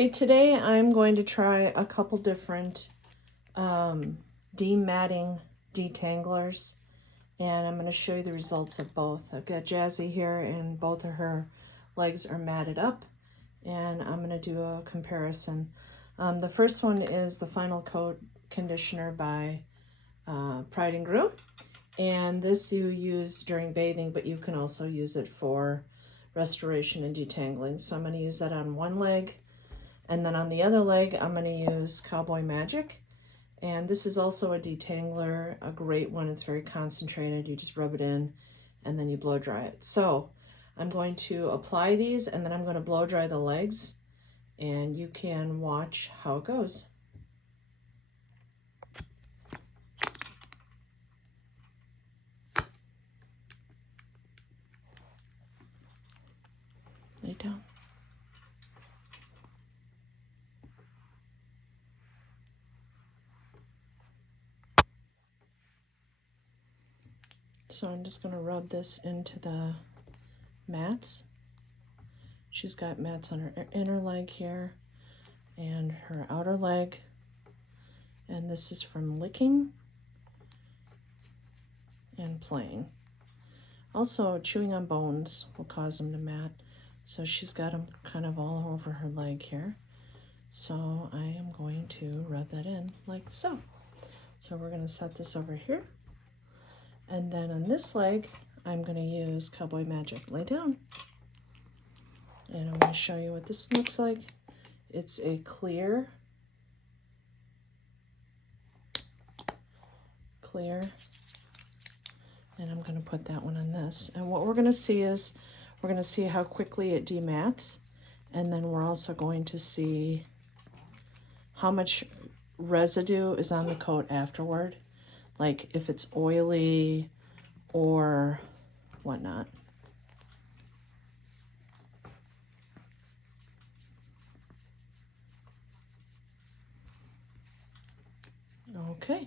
Okay, today I'm going to try a couple different dematting detanglers, and I'm going to show you the results of both. I've got Jazzy here, and both of her legs are matted up, and I'm going to do a comparison. The first one is the Final Coat Conditioner by Pride and Groom, and this you use during bathing, but you can also use it for restoration and detangling. So I'm going to use that on one leg. And then on the other leg, I'm going to use Cowboy Magic. And this is also a detangler, a great one. It's very concentrated. You just rub it in and then you blow dry it. So I'm going to apply these and then I'm going to blow dry the legs, and you can watch how it goes. Lay down. So I'm just going to rub this into the mats. She's got mats on her inner leg here and her outer leg. And this is from licking and playing. Also, chewing on bones will cause them to mat. So she's got them kind of all over her leg here. So I am going to rub that in like so. So we're going to set this over here. And then on this leg, I'm going to use Cowboy Magic. Lay down. And I'm going to show you what this looks like. It's a clear, and I'm going to put that one on this. And what we're going to see is, we're going to see how quickly it demats, and then we're also going to see how much residue is on the coat afterward, like if it's oily or whatnot. Okay.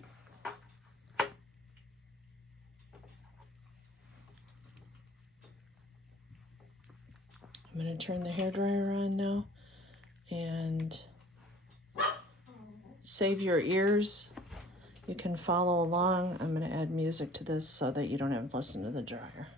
I'm going to turn the hairdryer on now and save your ears. You can follow along. I'm going to add music to this so that you don't have to listen to the dryer.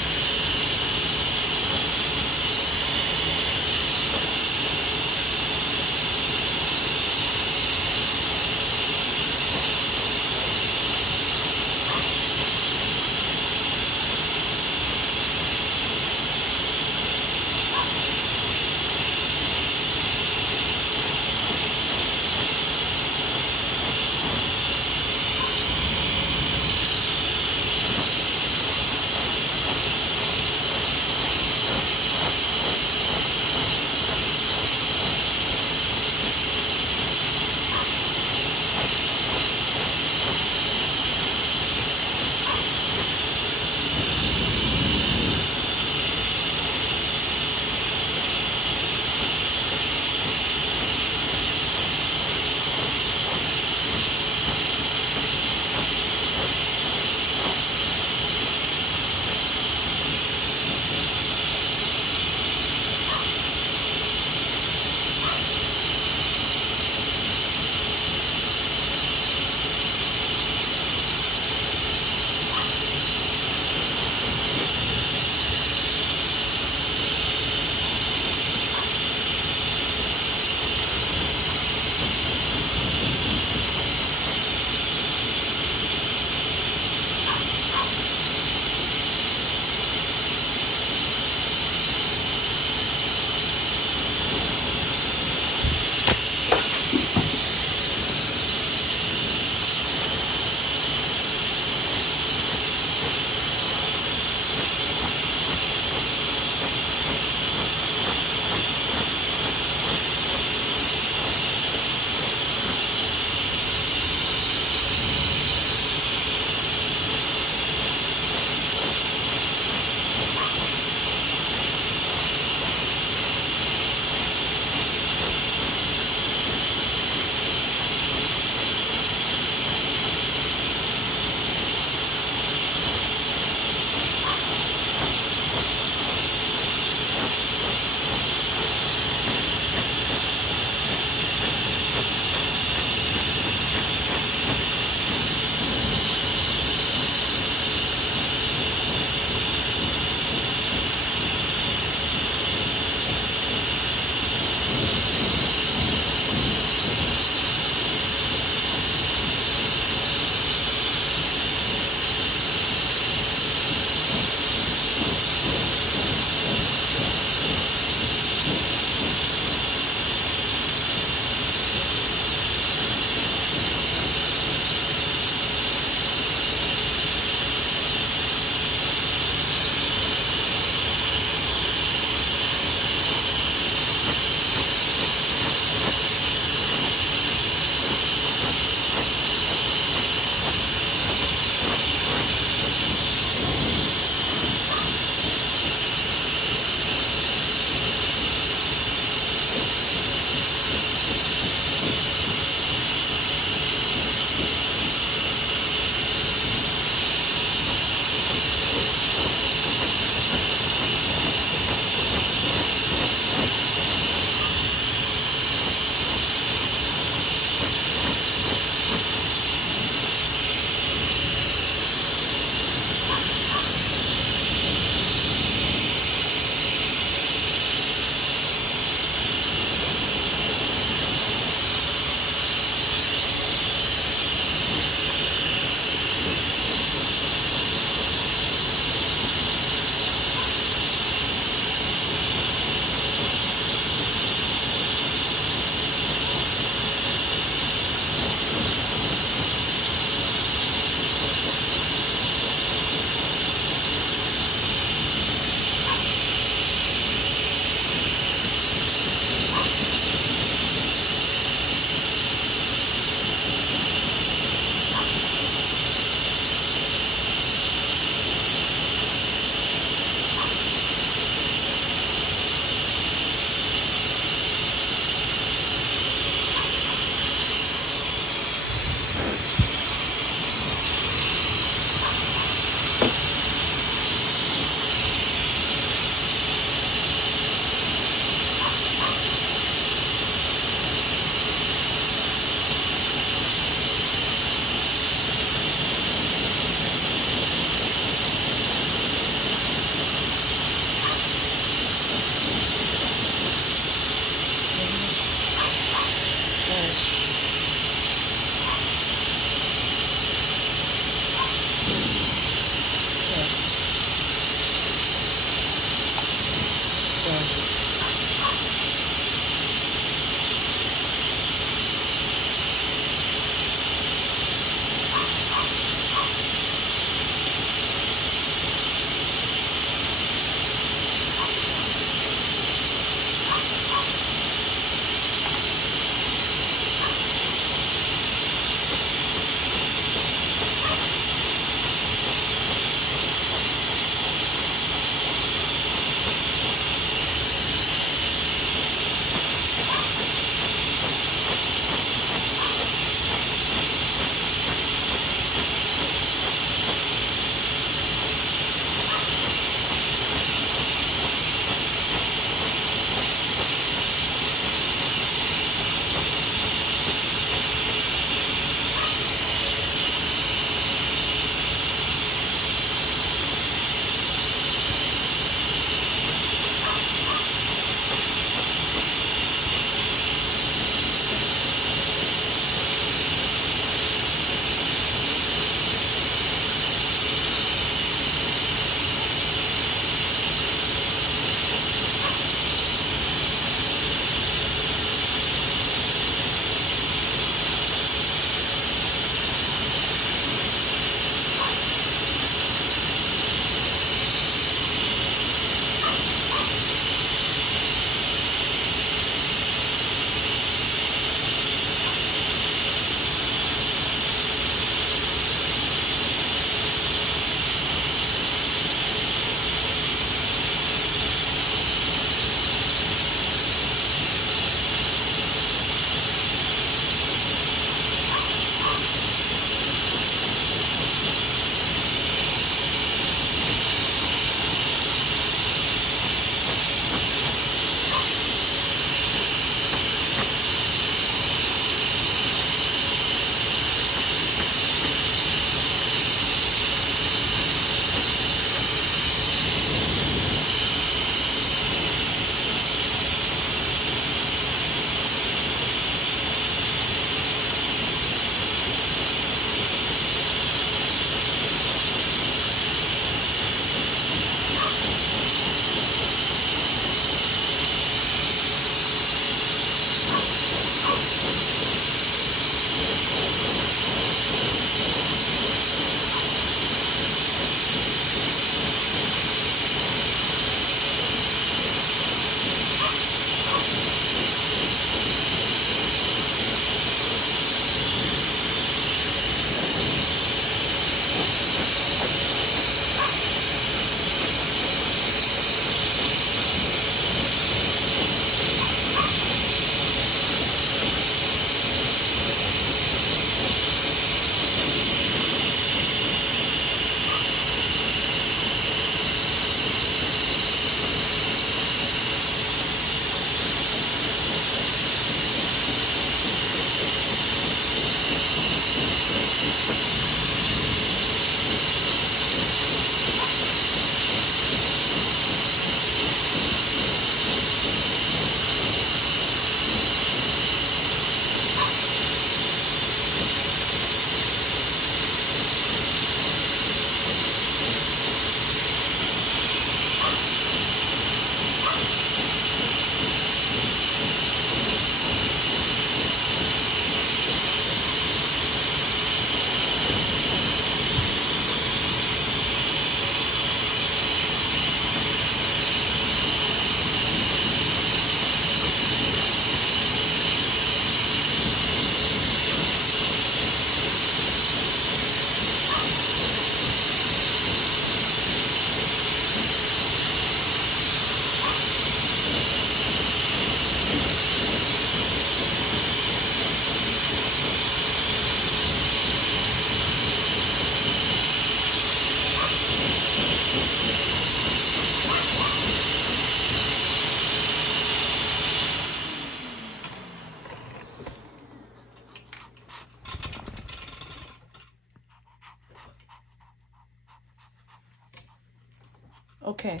Okay,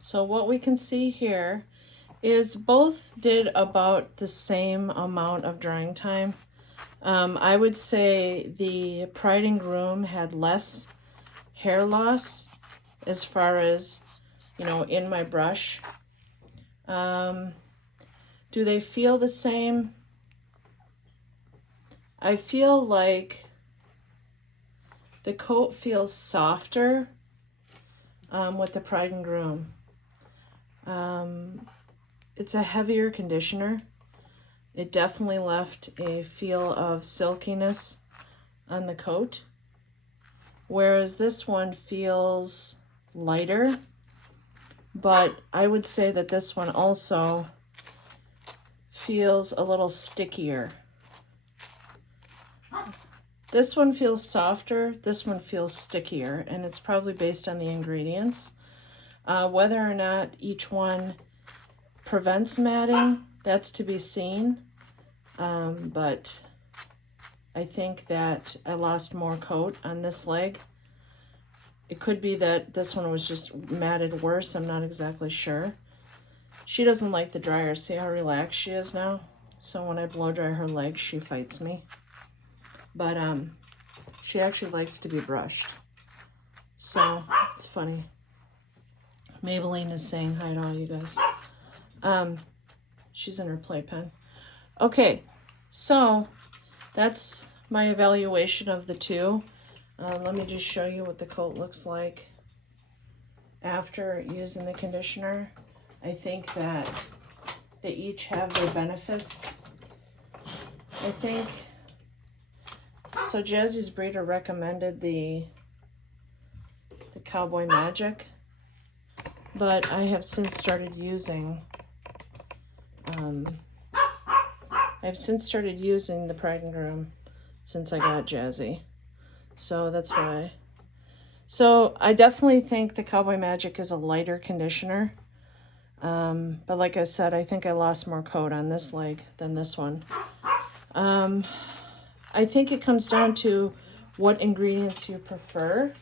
so what we can see here is both did about the same amount of drying time. I would say the Pride and Groom had less hair loss as far as, you know, in my brush. Do they feel the same? I feel like the coat feels softer with the Pride and Groom. It's a heavier conditioner. It definitely left a feel of silkiness on the coat, whereas this one feels lighter, but I would say that this one also feels a little stickier. This one feels softer, this one feels stickier, and it's probably based on the ingredients. Whether or not each one prevents matting, that's to be seen. But I think that I lost more coat on this leg. It could be that this one was just matted worse. I'm not exactly sure. She doesn't like the dryer. See how relaxed she is now? So when I blow dry her legs, she fights me. But she actually likes to be brushed. So it's funny. Maybelline is saying hi to all you guys. She's in her playpen. Okay, so that's my evaluation of the two. Let me just show you what the coat looks like after using the conditioner. I think that they each have their benefits. I think, so Jazzy's breeder recommended the Cowboy Magic, but I have since started using the Pride and Groom since I got Jazzy. So that's why. So I definitely think the Cowboy Magic is a lighter conditioner. But like I said, I think I lost more coat on this leg than this one. I think it comes down to what ingredients you prefer.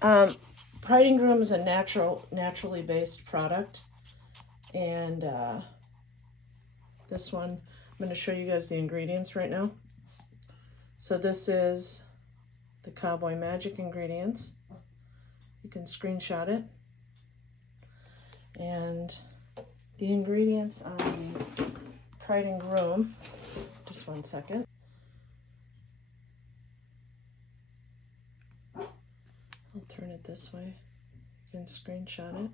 Pride and Groom is a naturally based product. And this one, I'm going to show you guys the ingredients right now. So this is the Cowboy Magic ingredients. You can screenshot it. And the ingredients on the Pride and Groom, just one second. I'll turn it this way. You can screenshot it.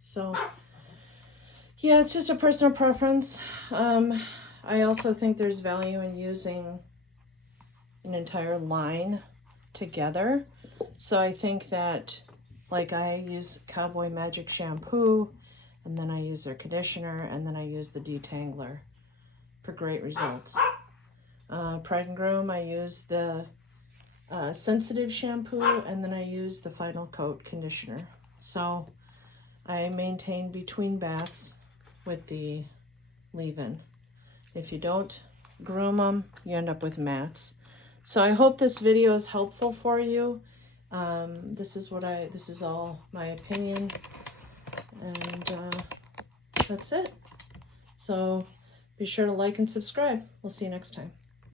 So, yeah, it's just a personal preference. I also think there's value in using an entire line together. So I think that, like, I use Cowboy Magic shampoo, and then I use their conditioner, and then I use the detangler for great results. Pride and Groom, I use the sensitive shampoo, and then I use the final coat conditioner. So I maintain between baths with the leave-in. If you don't groom them, you end up with mats. So I hope this video is helpful for you. This is all my opinion, and that's it. So be sure to like and subscribe. We'll see you next time.